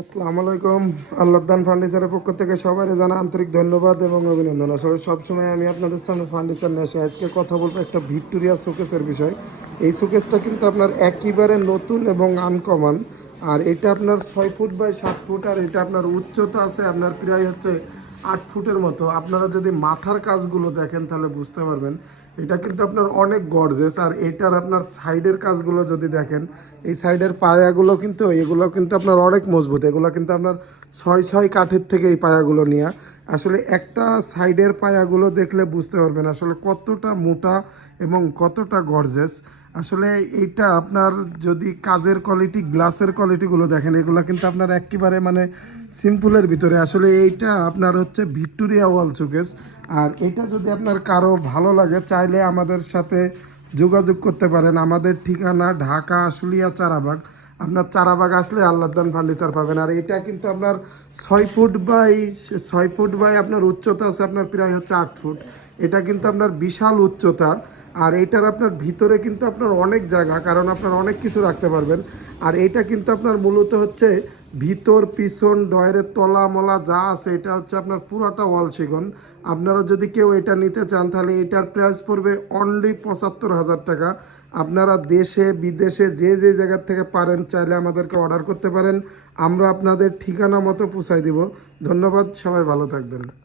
আসসালামু আলাইকুম। আল্লাহদান ফার্নিচারের পক্ষ থেকে সবাই জানা আন্তরিক ধন্যবাদ এবং অভিনন্দন। আসলে সবসময় আমি আপনাদের সামনে ফার্নিচার নিয়ে আসি। আজকে কথা বলব একটা ভিক্টোরিয়া শোকেসের বিষয়। এই শোকেসটা কিন্তু আপনার একেবারে নতুন এবং আনকমন আর এটা আপনার ছয় ফুট বাই সাত ফুট, আর এটা আপনার উচ্চতা আছে আপনার প্রায় হচ্ছে আট ফুটের মতো। আপনারা যদি মাথার কাজগুলো দেখেন তাহলে বুঝতে পারবেন, এটা কিন্তু আপনার অনেক গর্জেস আর এটার আপনার সাইডের কাজগুলো যদি দেখেন, এই সাইডের পায়াগুলো কিন্তু, এগুলো কিন্তু আপনার অনেক মজবুত। এগুলো কিন্তু আপনার ছয় ছয় কাঠের থেকে এই পায়াগুলো নিয়ে। আসলে একটা সাইডের পায়াগুলো দেখলে বুঝতে পারবেন আসলে কতটা মোটা এবং কতটা গর্জেস আসলে এইটা আপনার যদি কাজের কোয়ালিটি গ্লাসের কোয়ালিটিগুলো দেখেন, এগুলো কিন্তু আপনার একেবারে মানে সিম্পলের ভিতরে। আসলে এইটা আপনার হচ্ছে ভিক্টোরিয়া ওয়াল চুকেস আর এটা যদি আপনার কারও ভালো লাগে, চাইলে আমাদের সাথে যোগাযোগ করতে পারেন। আমাদের ঠিকানা ঢাকা আশুলিয়া চারাবাগ। আপনার চারা বাগ আসলে আল্লাহদান ফার্নিচার পাবেন। আর এটা কিন্তু আপনার ছয় ফুট বাই, ছয় ফুট বাই আপনার উচ্চতা আছে আপনার প্রায় হচ্ছে আট ফুট। এটা কিন্তু আপনার বিশাল উচ্চতা। আর এটার আপনার ভিতরে কিন্তু আপনার অনেক জায়গা, কারণ আপনার অনেক কিছু রাখতে পারবেন। আর এটা কিন্তু আপনার মূলত হচ্ছে ভিতর, পিছন ডয়ের তলা, মলা যা আছে, এটা হচ্ছে আপনার পুরোটা ওয়াল সেগুন। আপনারা যদি কেউ এটা নিতে চান, তাহলে এটার প্রাইস পড়বে অনলি পঁচাত্তর হাজার টাকা। আপনারা দেশে, বিদেশে যে যে জায়গার থেকে পারেন, চাইলে আমাদেরকে অর্ডার করতে পারেন। আমরা আপনাদের ঠিকানা মতো পৌঁছাই দিব। ধন্যবাদ, সবাই ভালো থাকবেন।